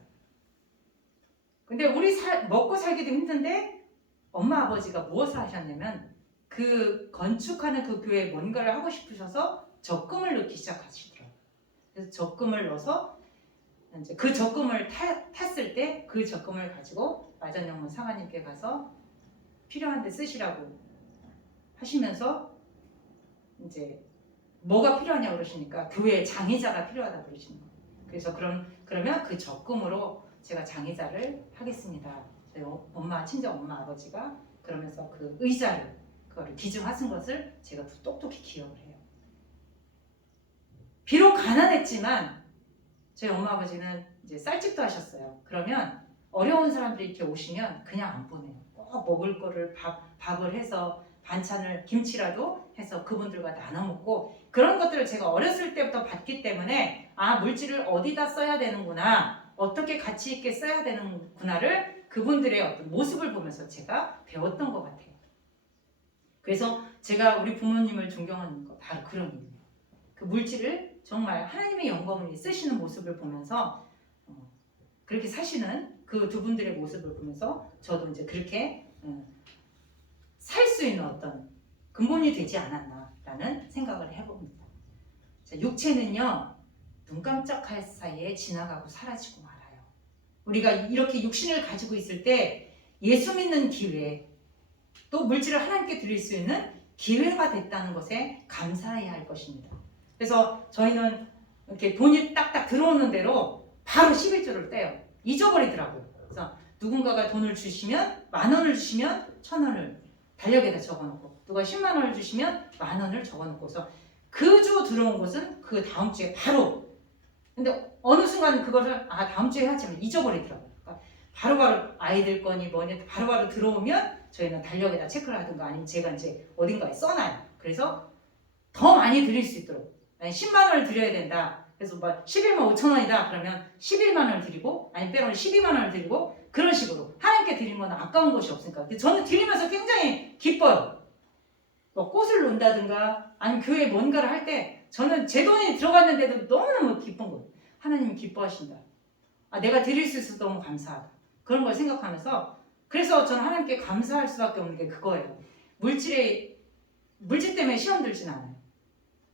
근데 우리 먹고 살기도 힘든데 엄마 아버지가 무엇을 하셨냐면 그 건축하는 그 교회에 뭔가를 하고 싶으셔서 적금을 넣기 시작하시더라고요. 그래서 적금을 넣어서 이제 그 적금을 탔을 때 그 적금을 가지고 마전영문 사관님께 가서 필요한 데 쓰시라고 하시면서 이제 뭐가 필요하냐고 그러시니까 교회에 장의자가 필요하다고 그러시는 거예요. 그래서 그러면 그 적금으로 제가 장의자를 하겠습니다. 저희 친정 엄마 아버지가 그러면서 그 의자를 그거를 기증하신 것을 제가 똑똑히 기억을 해요. 비록 가난했지만 저희 엄마 아버지는 이제 쌀집도 하셨어요. 그러면 어려운 사람들이 이렇게 오시면 그냥 안 보내요. 꼭 먹을 거를 밥을 해서 반찬을 김치라도 해서 그분들과 나눠 먹고, 그런 것들을 제가 어렸을 때부터 봤기 때문에 물질을 어디다 써야 되는구나, 어떻게 가치 있게 써야 되는구나를 그분들의 어떤 모습을 보면서 제가 배웠던 것 같아요. 그래서 제가 우리 부모님을 존경하는 거 바로 그런 의미예요. 그 물질을 정말 하나님의 영광을 위해 쓰시는 모습을 보면서 그렇게 사시는 그 두 분들의 모습을 보면서 저도 이제 그렇게 살 수 있는 어떤 근본이 되지 않았나라는 생각을 해봅니다. 자, 육체는요, 눈 깜짝할 사이에 지나가고 사라지고 말아요. 우리가 이렇게 육신을 가지고 있을 때 예수 믿는 기회, 또 물질을 하나님께 드릴 수 있는 기회가 됐다는 것에 감사해야 할 것입니다. 그래서 저희는 이렇게 돈이 딱딱 들어오는 대로 바로 11조를 떼요. 잊어버리더라고요. 그래서 누군가가 돈을 주시면, 10,000원을 주시면 1,000원을 달력에다 적어놓고, 누가 10만 원을 주시면 10,000원을 적어놓고서 그 주 들어온 것은 그 다음 주에 바로, 근데 어느 순간 그거를 다음 주에 하지만 잊어버리더라고요. 그러니까 바로바로 아이들 거니 뭐니 바로바로 들어오면 저희는 달력에다 체크를 하든가 아니면 제가 이제 어딘가에 써놔요. 그래서 더 많이 드릴 수 있도록, 10만 원을 드려야 된다. 그래서 11만 5천 원이다. 그러면 11만 원을 드리고, 아니 때로는 12만 원을 드리고, 그런 식으로 하나님께 드린 건 아까운 것이 없으니까. 저는 드리면서 굉장히 기뻐요. 꽃을 놓는다든가 아니면 교회에 뭔가를 할 때 저는 제 돈이 들어갔는데도 너무너무 기쁜 거예요. 하나님이 기뻐하신다. 내가 드릴 수 있어서 너무 감사하다. 그런 걸 생각하면서, 그래서 저는 하나님께 감사할 수밖에 없는 게 그거예요. 물질 때문에 시험 들진 않아요.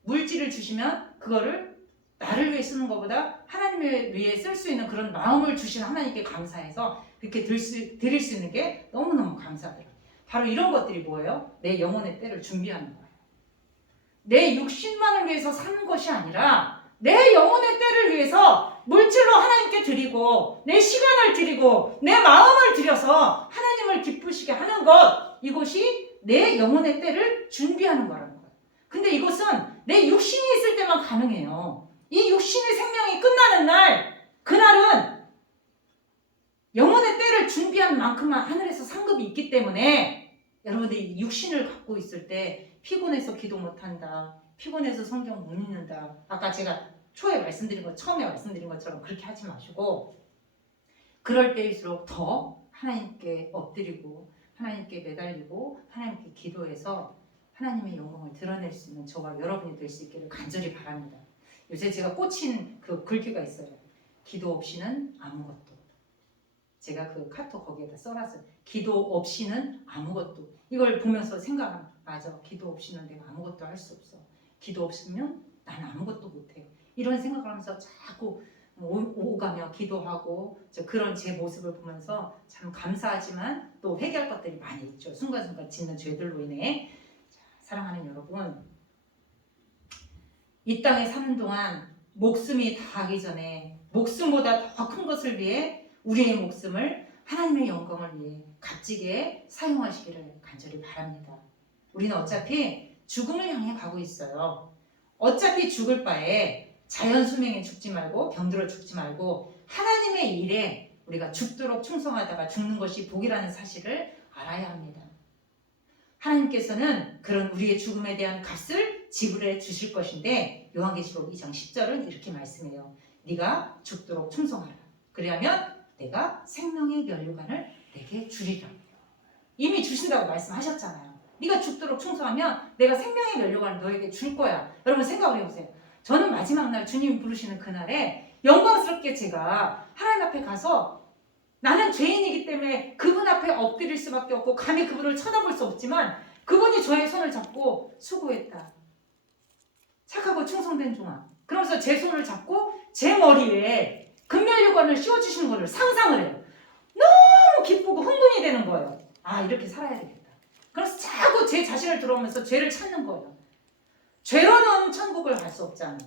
물질을 주시면 그거를 나를 위해 쓰는 것보다 하나님을 위해 쓸 수 있는 그런 마음을 주신 하나님께 감사해서 그렇게 드릴 수 있는 게 너무너무 감사하더라고요. 바로 이런 것들이 뭐예요? 내 영혼의 때를 준비하는 거예요. 내 육신만을 위해서 사는 것이 아니라 내 영혼의 때를 위해서 물질로 하나님께 드리고, 내 시간을 드리고, 내 마음을 들여서 하나님을 기쁘시게 하는 것, 이것이 내 영혼의 때를 준비하는 거라는 거예요. 근데 이것은 내 육신이 있을 때만 가능해요. 이 육신의 생명이 끝나는 날, 그날은 영혼의 때를 준비한 만큼만 하늘에서 상급이 있기 때문에 여러분들이 육신을 갖고 있을 때 피곤해서 기도 못한다, 피곤해서 성경 못 읽는다, 아까 제가 처음에 말씀드린 것처럼 그렇게 하지 마시고, 그럴 때일수록 더 하나님께 엎드리고 하나님께 매달리고 하나님께 기도해서 하나님의 영광을 드러낼 수 있는 저와 여러분이 될 수 있기를 간절히 바랍니다. 요새 제가 꽂힌 그 글귀가 있어요. 기도 없이는 아무것도. 제가 그 카톡 거기에다 써놨어요. 기도 없이는 아무것도. 이걸 보면서 생각하면 맞아. 기도 없이는 내가 아무것도 할 수 없어. 기도 없으면 난 아무것도 못해. 이런 생각을 하면서 자꾸 오가며 기도하고 그런 제 모습을 보면서 참 감사하지만 또 회개할 것들이 많이 있죠. 순간순간 짓는 죄들로 인해. 자, 사랑하는 여러분, 이 땅에 사는 동안 목숨이 다하기 전에 목숨보다 더 큰 것을 위해 우리의 목숨을 하나님의 영광을 위해 값지게 사용하시기를 간절히 바랍니다. 우리는 어차피 죽음을 향해 가고 있어요. 어차피 죽을 바에 자연 수명에 죽지 말고 병들어 죽지 말고 하나님의 일에 우리가 죽도록 충성하다가 죽는 것이 복이라는 사실을 알아야 합니다. 하나님께서는 그런 우리의 죽음에 대한 값을 지불해 주실 것인데 요한계시록 2장 10절은 이렇게 말씀해요. 네가 죽도록 충성하라. 그리하면 내가 생명의 면류관을 내게 주리라. 이미 주신다고 말씀하셨잖아요. 네가 죽도록 충성하면 내가 생명의 면류관을 너에게 줄 거야. 여러분 생각을 해보세요. 저는 마지막 날 주님이 부르시는 그날에 영광스럽게 제가 하나님 앞에 가서 나는 죄인이기 때문에 그분 앞에 엎드릴 수밖에 없고 감히 그분을 쳐다볼 수 없지만 그분이 저의 손을 잡고 수고했다. 착하고 충성된 종아. 그러면서 제 손을 잡고 제 머리에 금면류관을 씌워주시는 것을 상상을 해요. 너무 기쁘고 흥분이 되는 거예요. 아, 이렇게 살아야 되겠다. 그래서 자꾸 제 자신을 들어오면서 죄를 찾는 거예요. 죄로는 천국을 갈 수 없잖아요.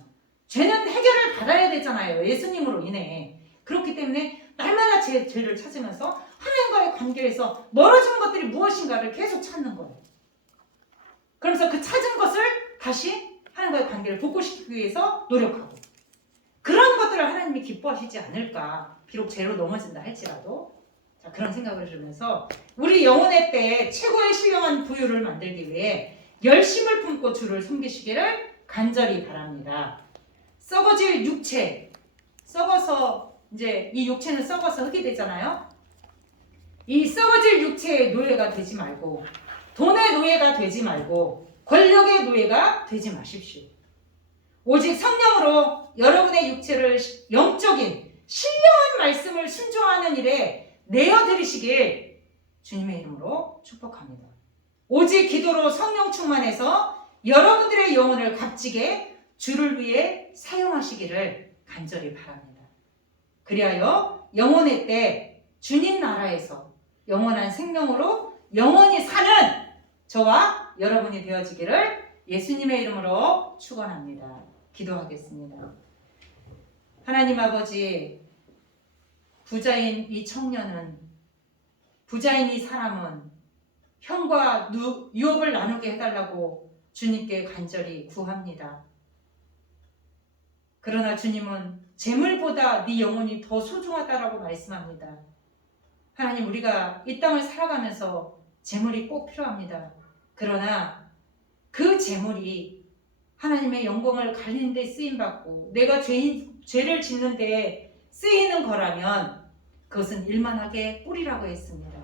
죄는 해결을 받아야 되잖아요. 예수님으로 인해. 그렇기 때문에 날마다 제 죄를 찾으면서 하나님과의 관계에서 멀어진 것들이 무엇인가를 계속 찾는 거예요. 그러면서 그 찾은 것을 다시 하나님과의 관계를 복구시키기 위해서 노력하고 그런 것들을 하나님이 기뻐하시지 않을까. 비록 죄로 넘어진다 할지라도. 자, 그런 생각을 들으면서 우리 영혼의 때에 최고의 신령한 부유를 만들기 위해 열심을 품고 주를 섬기시기를 간절히 바랍니다. 썩어질 육체, 썩어서 이제 이 육체는 썩어서 흙이 되잖아요. 이 썩어질 육체의 노예가 되지 말고 돈의 노예가 되지 말고 권력의 노예가 되지 마십시오. 오직 성령으로 여러분의 육체를 영적인 신령한 말씀을 순종하는 일에 내어드리시길 주님의 이름으로 축복합니다. 오직 기도로 성령 충만해서 여러분들의 영혼을 값지게 주를 위해 사용하시기를 간절히 바랍니다. 그리하여 영혼의 때 주님 나라에서 영원한 생명으로 영원히 사는 저와 여러분이 되어지기를 예수님의 이름으로 축원합니다. 기도하겠습니다. 하나님 아버지, 부자인 이 청년은, 부자인 이 사람은 형과 유업을 나누게 해달라고 주님께 간절히 구합니다. 그러나 주님은 재물보다 네 영혼이 더 소중하다라고 말씀합니다. 하나님, 우리가 이 땅을 살아가면서 재물이 꼭 필요합니다. 그러나 그 재물이 하나님의 영광을 갈리는 데 쓰임받고 내가 죄를 짓는 데 쓰이는 거라면 그것은 일만하게 뿌리라고 했습니다.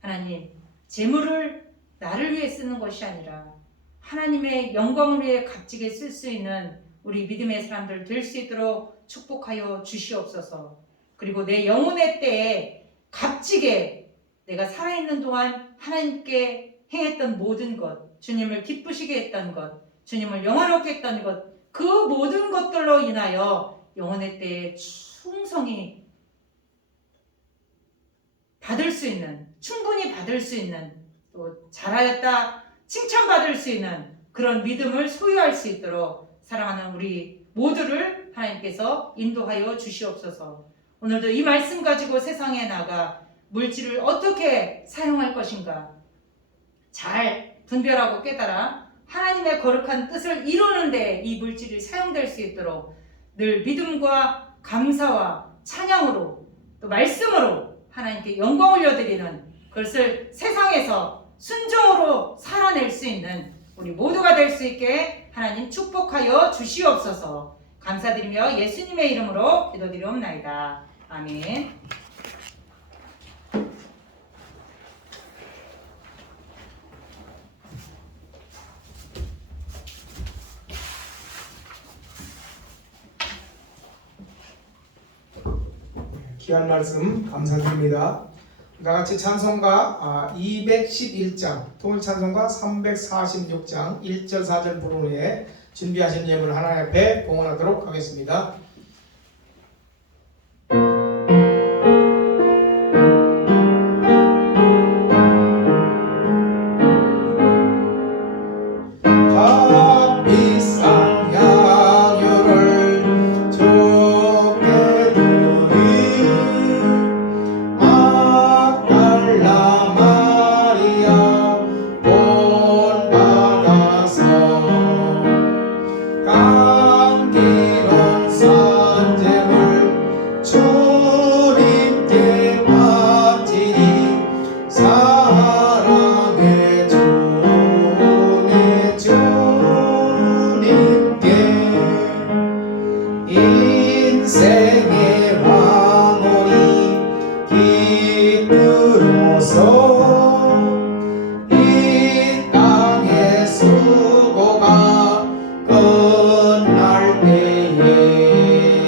하나님, 재물을 나를 위해 쓰는 것이 아니라 하나님의 영광을 위해 값지게 쓸 수 있는 우리 믿음의 사람들 될 수 있도록 축복하여 주시옵소서. 그리고 내 영혼의 때에 값지게 내가 살아있는 동안 하나님께 행했던 모든 것, 주님을 기쁘시게 했던 것, 주님을 영화롭게 했던 것, 그 모든 것들로 인하여 영혼의 때에 충성히 받을 수 있는, 충분히 받을 수 있는, 또 잘하였다 칭찬받을 수 있는 그런 믿음을 소유할 수 있도록 사랑하는 우리 모두를 하나님께서 인도하여 주시옵소서. 오늘도 이 말씀 가지고 세상에 나가 물질을 어떻게 사용할 것인가 잘 분별하고 깨달아 하나님의 거룩한 뜻을 이루는 데 이 물질이 사용될 수 있도록 늘 믿음과 감사와 찬양으로 또 말씀으로 하나님께 영광 올려드리는 그것을 세상에서 순종으로 살아낼 수 있는 우리 모두가 될 수 있게 하나님 축복하여 주시옵소서. 감사드리며 예수님의 이름으로 기도드리옵나이다. 아멘. 귀한 말씀 감사드립니다. 다 같이 찬송가 211장, 통일 찬송가 346장 1절 4절 부른 후에 준비하신 예물을 하나님 앞에 봉헌하도록 하겠습니다. 값비싼 향유를 주께 드리니 막달라 마리아 본받아서 감기로운 산재물 주님께 바치니 사랑의 주님께 인생의 왕혼이 깃들어서 이 땅의 수고가 끝날 때에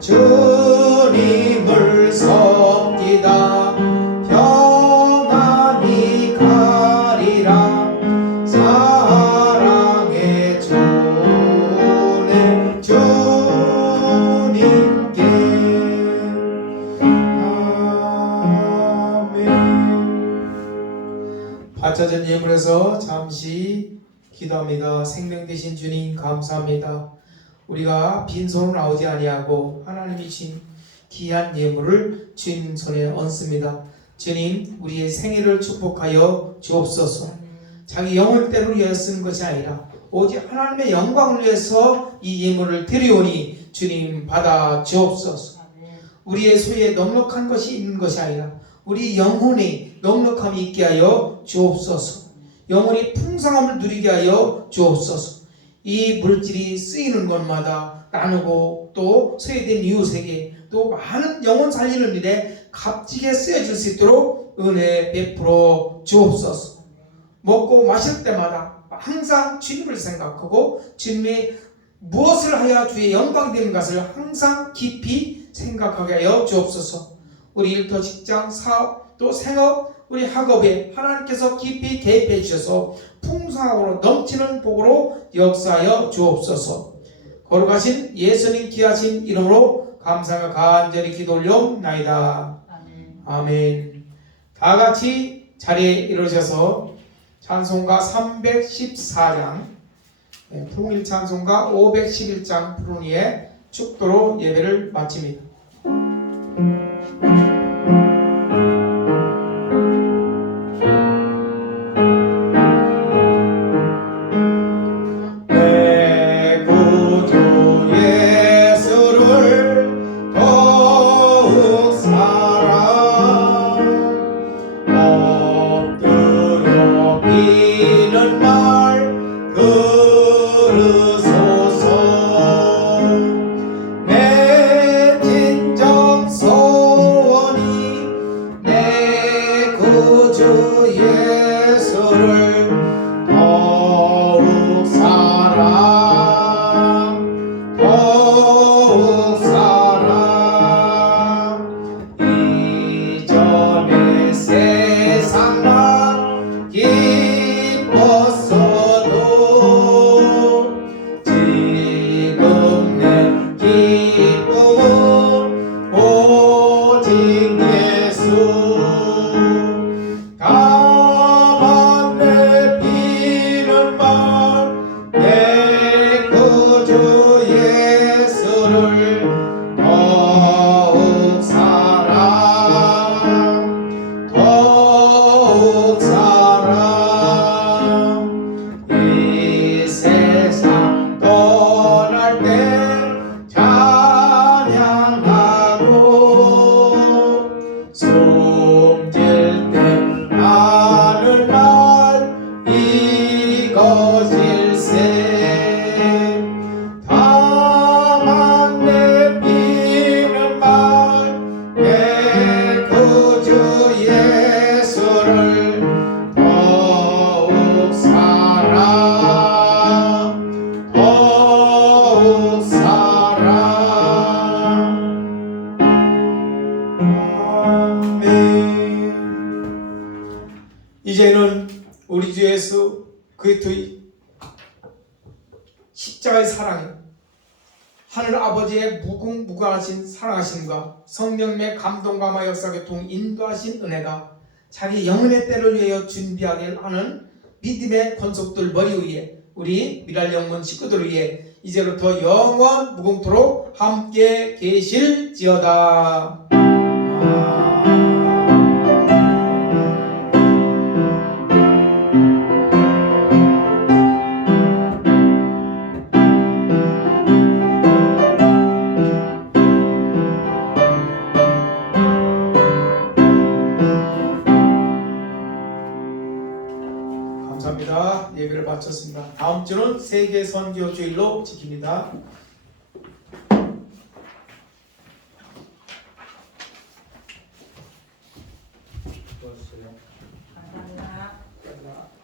주님을 섬기다 평안히 가리라. 사랑의 주님 주님께 아멘. 바쳐진 예물에서 잠시 기도합니다. 생명 되신 주님 감사합니다. 우리가 빈손으로 나오지 아니하고 하나님이 주신 귀한 예물을 주님 손에 얹습니다. 주님, 우리의 생일을 축복하여 주옵소서. 자기 영을 때문에 위하여 쓰는 것이 아니라 오직 하나님의 영광을 위해서 이 예물을 드리오니 주님 받아 주옵소서. 우리의 소유에 넉넉한 것이 있는 것이 아니라 우리 영혼이 넉넉함이 있게 하여 주옵소서. 영혼이 풍성함을 누리게 하여 주옵소서. 이 물질이 쓰이는 것마다 나누고 또 소외된 이웃에게 또 많은 영혼 살리는 일에 값지게 쓰여질 수 있도록 은혜 베풀어 주옵소서. 먹고 마실 때마다 항상 주님을 생각하고 주님의 무엇을 하여 주의 영광 되는 것을 항상 깊이 생각하게 하여 주옵소서. 우리 일터, 직장, 사업, 또 생업, 우리 학업에 하나님께서 깊이 개입해 주셔서 풍성하고 넘치는 복으로 역사하여 주옵소서. 거룩하신 예수님 귀하신 이름으로 감사가 간절히 기도 올려옵나이다. 아멘. 다 같이 자리에 일어서서 찬송가 314장, 통일 찬송가 511장 부른 후에 축도로 예배를 마칩니다. 내 구주 예수를 더욱 사랑 엎드려 비는 말 들으소서. 내 진정 소원이 아버지의 무궁무진하신 사랑하심과 성령의 감동감화 역사교통 인도하신 은혜가 자기 영혼의 때를 위하여 준비하게 하는 믿음의 권속들 머리 위에 우리 미랄 영문 식구들 위해 이제부터 영원 무궁토록 함께 계실지어다. 감사합니다. 예배를 마쳤습니다. 다음 주는 세계 선교 주일로 지킵니다. 감사합니다.